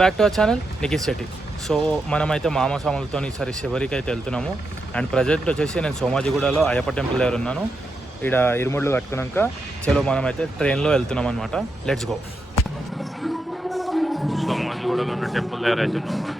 Back to our channel Nikhil Shetty. So మనమైతే మామ స్వాములతో ఈసారి శబరికి అయితే వెళ్తున్నాము. అండ్ ప్రజెంట్ వచ్చేసి నేను సోమాజిగూడలో అయ్యప్ప టెంపుల్ దగ్గర ఉన్నాను. ఇక్కడ ఇరుముడ్లు కట్టుకున్నాక చలో మనమైతే ట్రైన్లో వెళ్తున్నాం అనమాట. Let's go. సోమాజిగూడలో ఉన్న టెంపుల్ దగ్గర అయితే ఉన్నాము.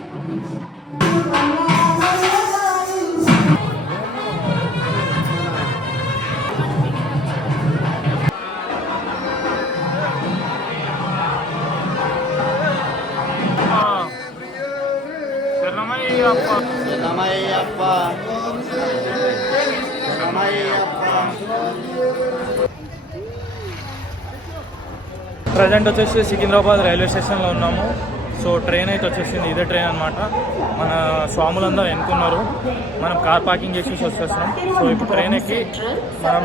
ప్రజెంట్ వచ్చేసి సికింద్రాబాద్ రైల్వే స్టేషన్లో ఉన్నాము. సో ట్రైన్ అయితే వచ్చేసింది. ఇదే ట్రైన్ అనమాట. మన స్వాములందరూ ఎన్నుకున్నారు. మనం కార్ పార్కింగ్ చేసేసి వచ్చేస్తున్నాం. సో ఇప్పుడు ట్రైన్ ఎక్కి మనం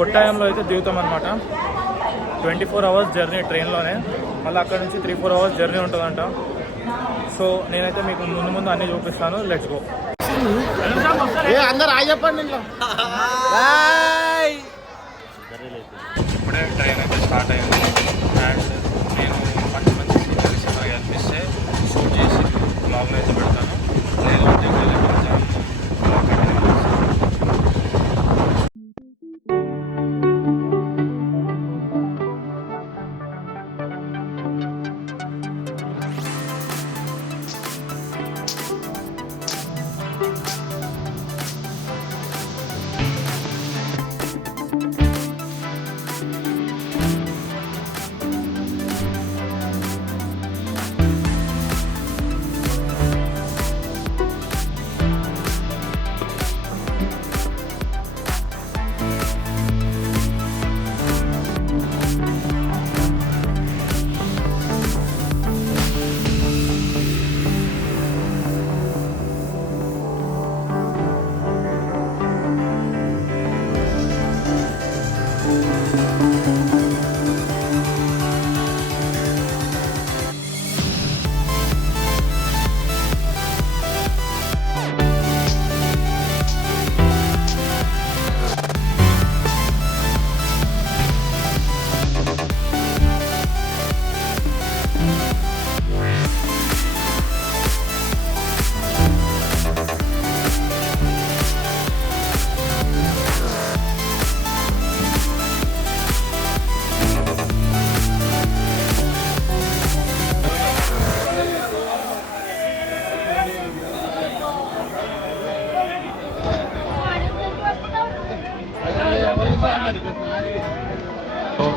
కొట్టాయంలో అయితే దిగుతాం అనమాట. 24 hours జర్నీ ట్రైన్లోనే. మళ్ళీ అక్కడ నుంచి 3-4 hours జర్నీ ఉంటుందంట. సో నేనైతే మీకు ముందు అన్నీ చూపిస్తాను. Let's go. అందరు చెప్పండి. ఇప్పుడే ట్రైన్ అయితే స్టార్ట్ అయింది. అండ్ నేను మంచి సినిమా కనిపిస్తే షూట్ చేసి బ్లాగ్లో అయితే పెడతాను. లేదు అంటే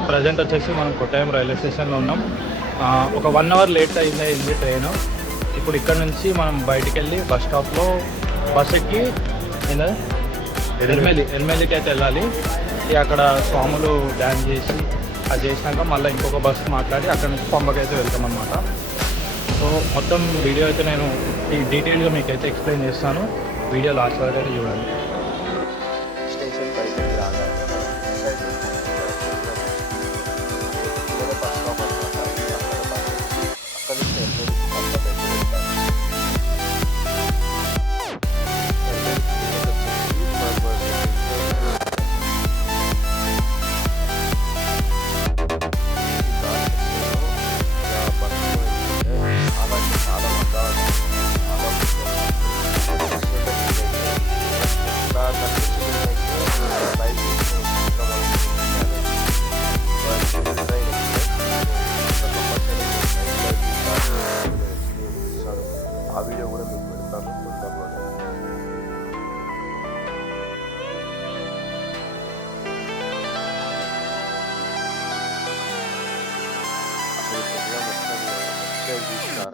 ప్రజెంట్ వచ్చేసి మనం కొట్టాయం రైల్వే స్టేషన్లో ఉన్నాం. ఒక 1 hour లేట్ అయింది ట్రైన్. ఇప్పుడు ఇక్కడ నుంచి మనం బయటికి వెళ్ళి బస్ స్టాప్లో బస్ ఎక్కి ఎల్మెల్లికి అయితే వెళ్ళాలి. అక్కడ స్వాములు డ్యాన్స్ చేసి అది చేసినాక మళ్ళీ ఇంకొక బస్ మాట్లాడి అక్కడ నుంచి పంపకి అయితే వెళ్తాం అనమాట. సో మొత్తం వీడియో అయితే నేను ఈ డీటెయిల్గా మీకు అయితే ఎక్స్ప్లెయిన్ చేస్తాను. వీడియో లాస్ట్ వరకు అయితే చూడండి.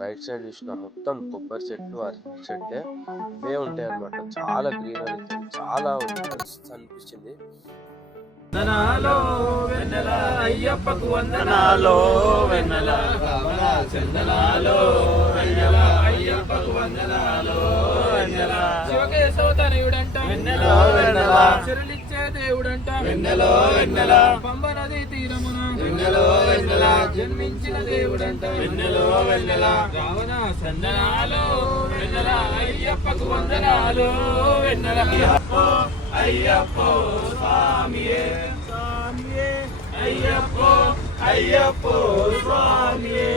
రైట్ సైడ్ చూసిన మొత్తం కొబ్బరి చెట్లు, అరటి చెట్లే ఇవే ఉంటాయి అన్నమాట. చాలా గ్రీనరీ, చాలా అనిపించింది. వందనాలో వెన్నెల అయ్యప్పకు, వందనాలో వెన్నెల చందనాలో వెన్నెల అయ్యప్పకు, వందనాలో వెన్నెల శివకేశవతనయుడంట వెన్నెలో వెన్నెల చిరులిచ్చే దేవుడంట వెన్నెలో వెన్నెల పంబ నది తీరమున వెన్నెలో వెన్నెల జన్మించిన దేవుడంట వెన్నెలో వెన్నెల రావణ సందనాలో వెన్నెల అయ్యప్పకు, వందనాలో వెన్నెల అయ్యప్పో స్వామియే స్వామియే అయ్యప్పో అయ్యప్పో స్వామియే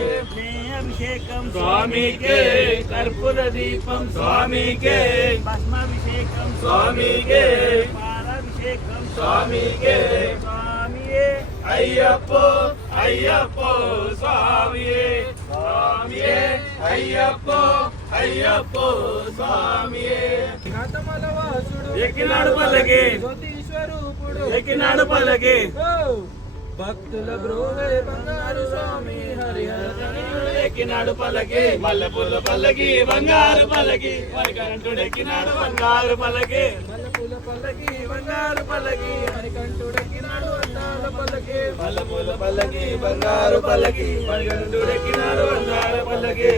పాలాభిషేకం స్వామికే, కర్పూర దీపం స్వామికే, భస్మాభిషేకం స్వామికే, పాలాభిషేకం స్వామికే, స్వామియే అయ్యప్పో అయ్యప్పో స్వామియే, స్వామియే అయ్యప్పో అయ్యప్పో స్వామియే. ఎక్కినాడు పల్లకి జ్యోతిస్వరూపుడు, ఎక్కినాడు పల్లకి భక్తుల బ్రోవే బంగారు స్వామి హరిహర ఎక్కినాడు పల్లకి, మల్లెపూల పల్లకి బంగారు పల్లకి, మణికంఠుడు ఎక్కినాడు బంగారు పల్లకి, మల్లెపూల పల్లకి బంగారు పల్లకి, మణికంఠుడు ఎక్కినాడు అందాల పల్లకి, మల్లెపూల పల్లకి బంగారు పల్లకి, మణికంఠుడు ఎక్కినాడు అందాల పల్లకి.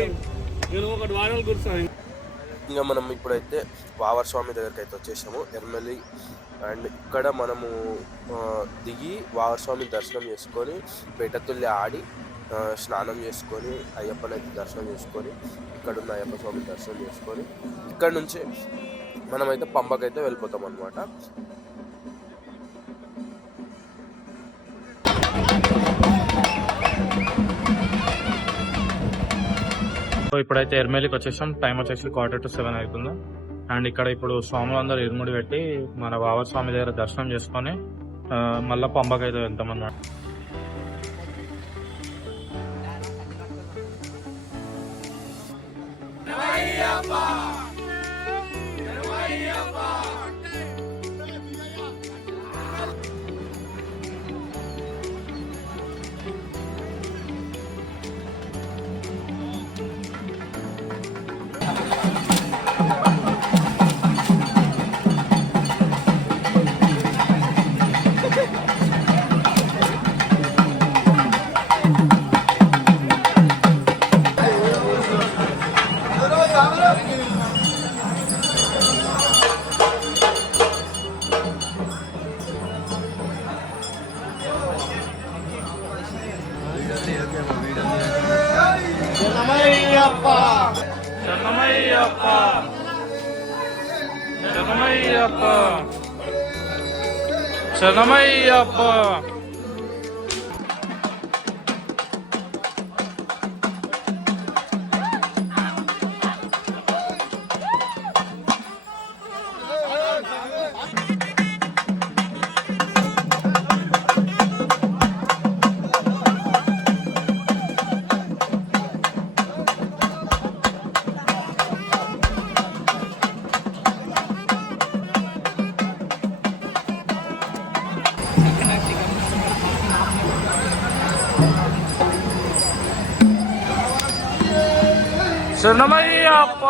నేను ఒకటి వారాలు కూర్చొని ఇంకా మనం ఇప్పుడైతే వావర్ స్వామి దగ్గరికి అయితే వచ్చేసాము, ఎర్మలి. అండ్ ఇక్కడ మనము దిగి వావర్ స్వామి దర్శనం చేసుకొని పేటతుల్లి ఆడి స్నానం చేసుకొని అయ్యప్పని అయితే దర్శనం చేసుకొని ఇక్కడున్న అయ్యప్ప స్వామి దర్శనం చేసుకొని ఇక్కడ నుంచి మనమైతే పంపకైతే వెళ్ళిపోతాం అన్నమాట. సో ఇప్పుడైతే ఎర్మేలికి వచ్చేసాం. టైం వచ్చేసి 6:45 అవుతుంది. అండ్ ఇక్కడ ఇప్పుడు స్వాములందరూ ఇరుముడి పెట్టి మన వావర్ స్వామి దగ్గర దర్శనం చేసుకొని మళ్ళీ పంబకైతే వెళ్తాం అన్నమాట. శరణమయ్యప్ప. శరణమయ్యప్ప,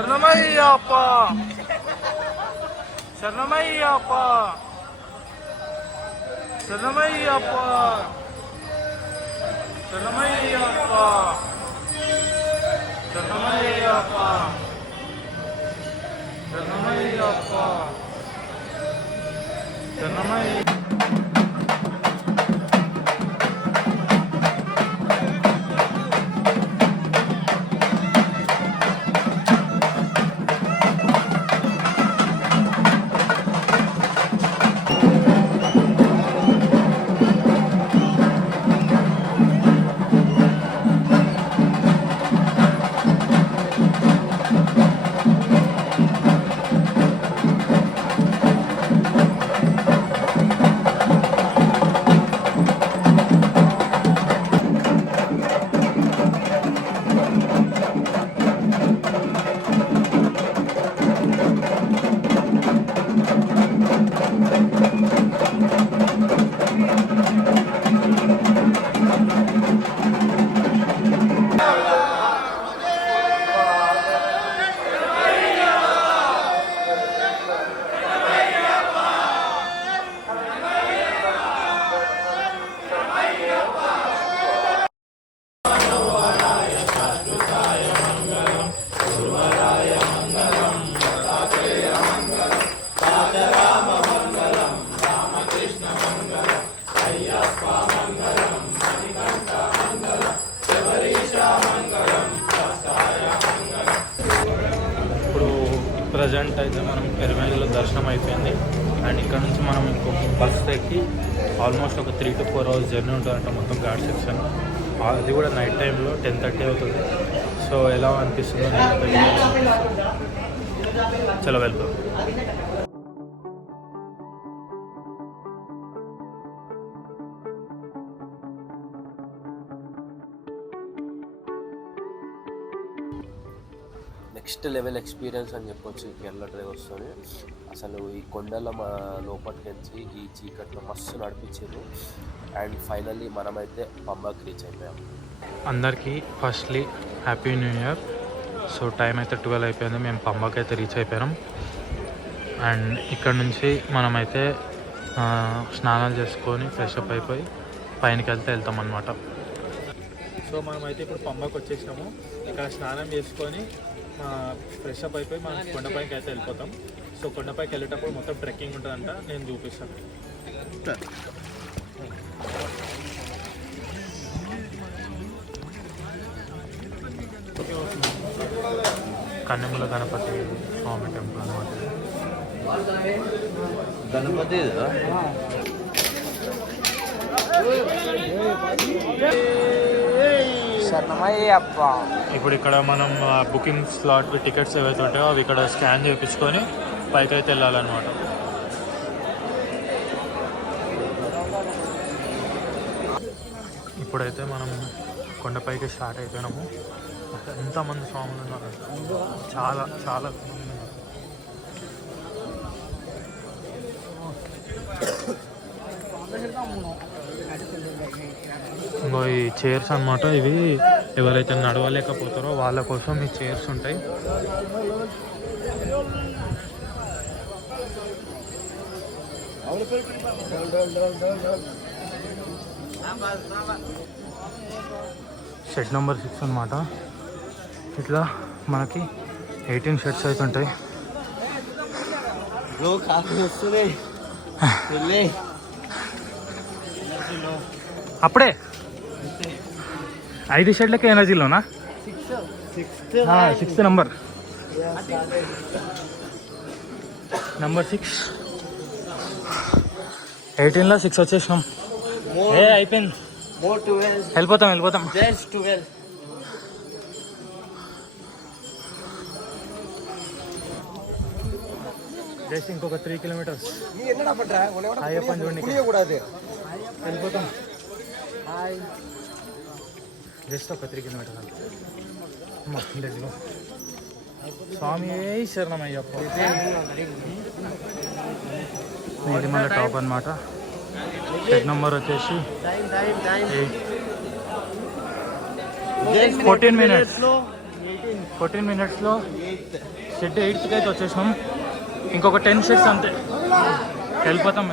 శరణమయ్యప్ప, శరణమయ్యప్ప, శరణమయ్యప్ప, శరణమయ్యప్ప, శరణమయ్యప్ప, శరణమయ్యప్ప, శరణమయ్య. ప్రజెంట్ అయితే మనం ఎర్రమేలిలో దర్శనం అయిపోయింది. అండ్ ఇక్కడ నుంచి మనం ఇంకొక బస్ ఎక్కి ఆల్మోస్ట్ ఒక 3 to 4 hours జర్నీ ఉంటుందంట మొత్తం ఘాట్ సెక్షన్. అది కూడా నైట్ టైంలో 10:30 అవుతుంది. సో ఎలా అనిపిస్తుందో చలో వెళ్తాం. నెక్స్ట్ లెవెల్ ఎక్స్పీరియన్స్ అని చెప్పొచ్చు కేరళ డ్రైవ్ వస్తుంది. అసలు ఈ కొండల మా లోపలికి వచ్చి ఈ చీకట్లో మస్తు నడిపించారు. అండ్ ఫైనల్లీ మనమైతే పంబాకి రీచ్ అయిపోయాం. అందరికీ firstly happy new year. So time అయితే 12 అయిపోయింది. మేము పంబాకి అయితే రీచ్ అయిపోయాం. అండ్ ఇక్కడ నుంచి మనమైతే స్నానాలు చేసుకొని ఫ్రెష్ అప్ అయిపోయి పైనకి వెళ్తాం అన్నమాట. సో మనమైతే ఇప్పుడు పంబాకి వచ్చేసాము. ఇక్కడ స్నానం చేసుకొని ఫ్రెష్ అప్ అయిపోయి మనం కొండపైకి అయితే వెళ్ళిపోతాం. సో కొండపైకి వెళ్ళేటప్పుడు మొత్తం ట్రెక్కింగ్ ఉంటుందంట, నేను చూపిస్తాను. కన్నెముల గణపతి స్వామి టెంపుల్ అన్నమాట. గణపతి ఇప్పుడు ఇక్కడ మనం బుకింగ్ స్లాట్ టికెట్స్ ఏవైతే ఉంటాయో అవి ఇక్కడ స్కాన్ చేయించుకొని పైకి అయితే వెళ్ళాలన్నమాట. ఇప్పుడైతే మనం కొండపైకి స్టార్ట్ అయిపోయినాము. ఎంతమంది స్వాములు ఉన్నారు, చాలా చాలా. ఇంకో ఈ చైర్స్ అన్నమాట. ఇవి ఎవరైతే నడవలేకపోతారో వాళ్ళ కోసం ఈ చైర్స్ ఉంటాయి. షెడ్ నెంబర్ 6 అన్నమాట. ఇట్లా మనకి 18 షెడ్స్ అయితే ఉంటాయి. అప్పుడే 5 షెడ్లకి ఎనర్జీలోనా? 6th number 6. 18లో 6 వచ్చేసినాం. అయిపోయింది. వెళ్ళిపోతాం. జస్ట్ ఇంకొక 3 kilometers. అయ్యప్పని చూడండి, వెళ్ళిపోతాం. జస్ట్ ఒక 3 kilometers అంతే. స్వామి శరణమయ్యప్ప. ఇది మళ్ళీ టాప్ అనమాట. షెడ్ నెంబర్ వచ్చేసి 14 minutesలో షెడ్ 8కి అయితే వచ్చేసినాం. ఇంకొక 10 షెడ్స్ అంతే. వెళ్ళిపోతాం.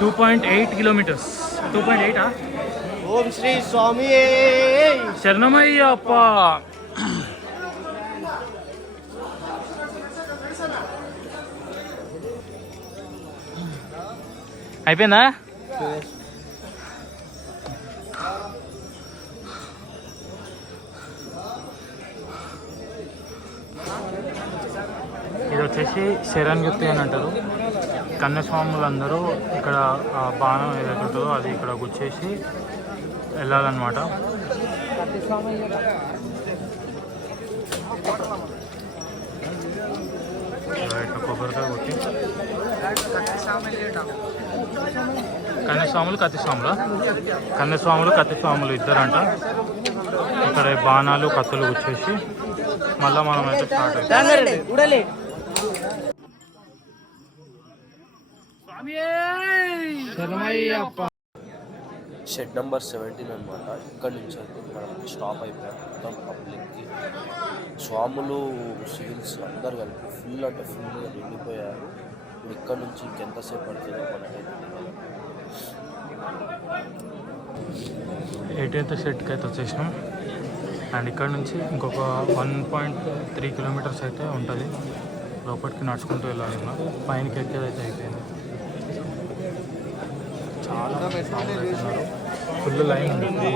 2.8 kilometers. 2.8. ఓం శ్రీ స్వామి శరణమయ్యప్ప. అయిపోయిందా? ఇది వచ్చేసి శరణ్యుక్తి అని అంటారు. కన్యస్వాములందరూ ఇక్కడ బాణం ఏదైతే ఉంటుందో అది ఇక్కడ గుచ్చేసి వెళ్ళాలన్నమాట. ఇట్లా కొబ్బరికాయ కొట్టి కన్యస్వాములు కత్తిస్వాములు ఇద్దరంట. ఇక్కడ బాణాలు కత్తులు గుచ్చేసి మళ్ళీ మనం అయితే స్టార్ట్ అవుతాం. షెడ్ నెంబర్ 17 అనమాట. ఇక్కడ నుంచి అయితే మనం స్టాప్ అయిపోయాం. మొత్తం పబ్లిక్కి స్వాములు సివిల్స్ అందరు కలిపి ఫుల్గా నిండిపోయారు. ఇప్పుడు ఇక్కడ నుంచి ఇంకెంతసేపు పడుతుందో మనకైతే 18th షెడ్కి అయితే వచ్చేసినాం. అండ్ ఇక్కడ నుంచి ఇంకొక 1.3 kilometers అయితే ఉంటుంది. లోపలికి నడుచుకుంటూ వెళ్ళాలి. పైనకి ఎక్కేది అయితే అయిపోయింది. చాలా స్వాములు అవుతున్నారు. ఫుల్ లైన్ ఉంది.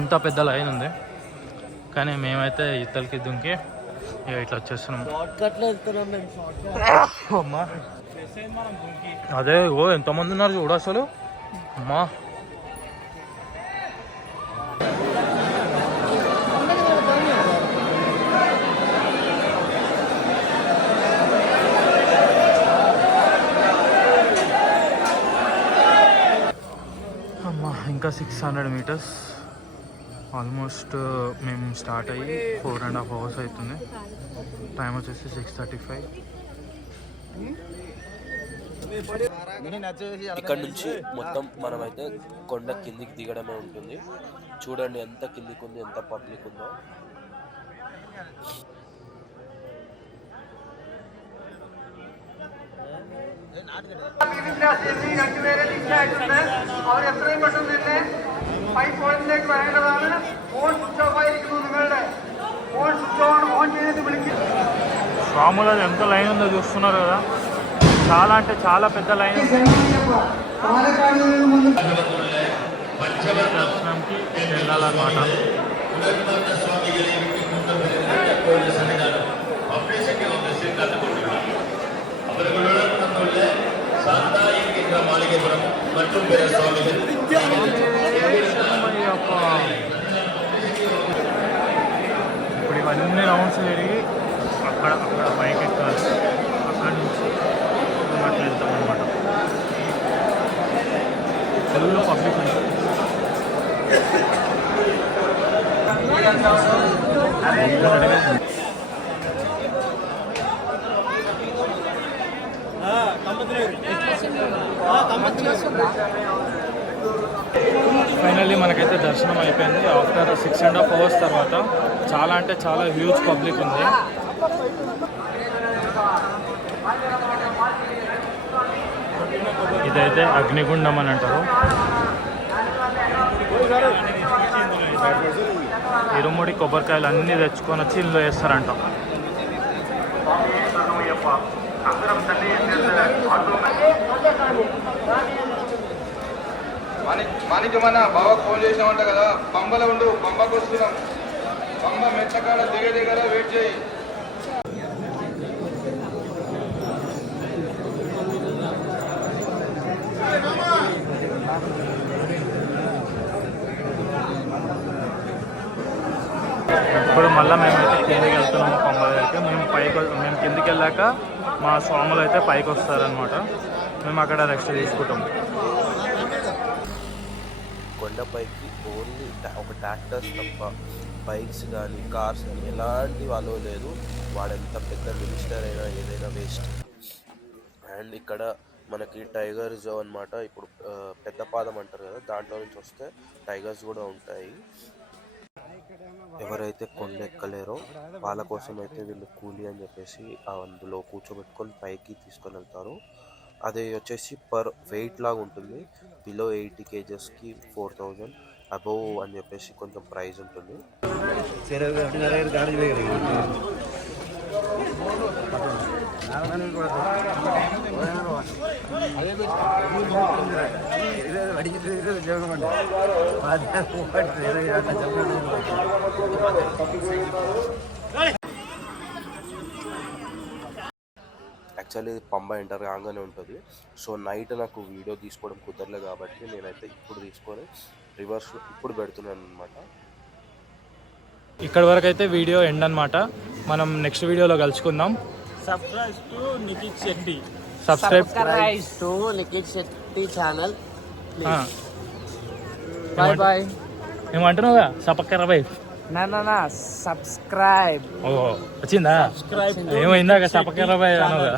ఇంత పెద్ద లైన్ ఉంది. కానీ మేమైతే ఇత్తలకి దుంకి ఇక ఇట్లా వచ్చేస్తున్నాం. షార్ట్ కట్లో వెళ్తున్నాం మేము. షార్ట్ కట్ అమ్మా అదే ఓ ఎంతమంది ఉన్నారు చూడు అసలు. అమ్మా అమ్మా ఇంకా 600 meters ఆల్మోస్ట్. మేము స్టార్ట్ అయ్యి 4.5 hours అవుతుంది. టైం వచ్చేసి 6:35. ఇక్కడ నుంచి మొత్తం మనమైతే కొండ కిందికి దిగడమే ఉంటుంది. చూడండి ఎంత కిందికి ఉంది, ఎంత పబ్లిక్ ఉందో. స్వాములది ఎంత లైన్ ఉందో చూస్తున్నారు కదా. చాలా అంటే చాలా పెద్ద లైన్ ఉంది. దర్శనంకి వెళ్ళాలన్నమాట. ఇప్పుడు ఇవన్నీ రౌండ్స్ తిరిగి అక్కడ పైకి ఎక్కాలి. అక్కడి నుంచి అట్లా వెళ్తాం అనమాట. ఫుల్ పబ్లిక్ ఉంది. ఫైనల్లీ మనకైతే దర్శనం అయిపోయింది. ఆఫ్టర్ 6.5 hours తర్వాత చాలా అంటే చాలా హ్యూజ్ పబ్లిక్ ఉంది. ఇదైతే అగ్నిగుండం అని అంటారు. ఇరుముడి కొబ్బరికాయలు అన్నీ తెచ్చుకొని వచ్చి ఇందులో వేస్తారంట. మాణిక్యమన్న బావకు ఫోన్ చేసామంట కదా, పంబలో ఉండు, పంబకు వస్తున్నాం. పంబ మెచ్చకాడ దిగ వెయిట్ చేయి. ఇప్పుడు మళ్ళీ మేమైతే కిందికి వెళ్తున్నాము పంబ దగ్గరికి. మేము కిందికి వెళ్ళాక మా స్వాములు అయితే పైకి వస్తారనమాట. మేము అక్కడ రెస్ట్ తీసుకుంటాము. కొండపైకి ఓన్లీ ఒక ట్రాక్టర్స్ తప్ప బైక్స్ కానీ కార్స్ కానీ ఎలాంటి వాళ్ళు లేదు. వాడెంత పెద్ద మినిస్టర్ అయినా ఏదైనా వేస్ట్. అండ్ ఇక్కడ మనకి టైగర్ రిజర్వ్ అనమాట. ఇప్పుడు పెద్ద పాదం అంటారు కదా, దాంట్లో నుంచి వస్తే టైగర్స్ కూడా ఉంటాయి. ఎవరైతే కొండ ఎక్కలేరో వాళ్ళ కోసం అయితే వీళ్ళు కూలీ అని చెప్పేసి అందులో కూర్చోబెట్టుకొని పైకి తీసుకొని వెళ్తారు. అది వచ్చేసి పర్ వెయిట్ లాగా ఉంటుంది. బిలో 80 kgsకి 4000, అబోవ్ అని చెప్పేసి కొంచెం ప్రైస్ ఉంటుంది. యాక్చువల్లీ ఇది పంబ ఎంటర్ కాగానే ఉంటుంది. సో నైట్ నాకు వీడియో తీసుకోవడం కుదరలేదు కాబట్టి నేనైతే ఇప్పుడు తీసుకొని రివర్స్ ఇప్పుడు పెడుతున్నాను అనమాట. ఇక్కడ వరకు అయితే వీడియో ఎండ్ అనమాట. మనం నెక్స్ట్ వీడియోలో కలుసుకుందాం. Subscribe to Nikhil Shetty. Subscribe to Nikhil Shetty channel. Bye bye. ఏమంటున్నావుగా సపక్కరబాయ్. నా సబ్స్క్రైబ్. ఓ వచ్చిందా? ఏమైందా సపక్కరబాయ్ అనగా.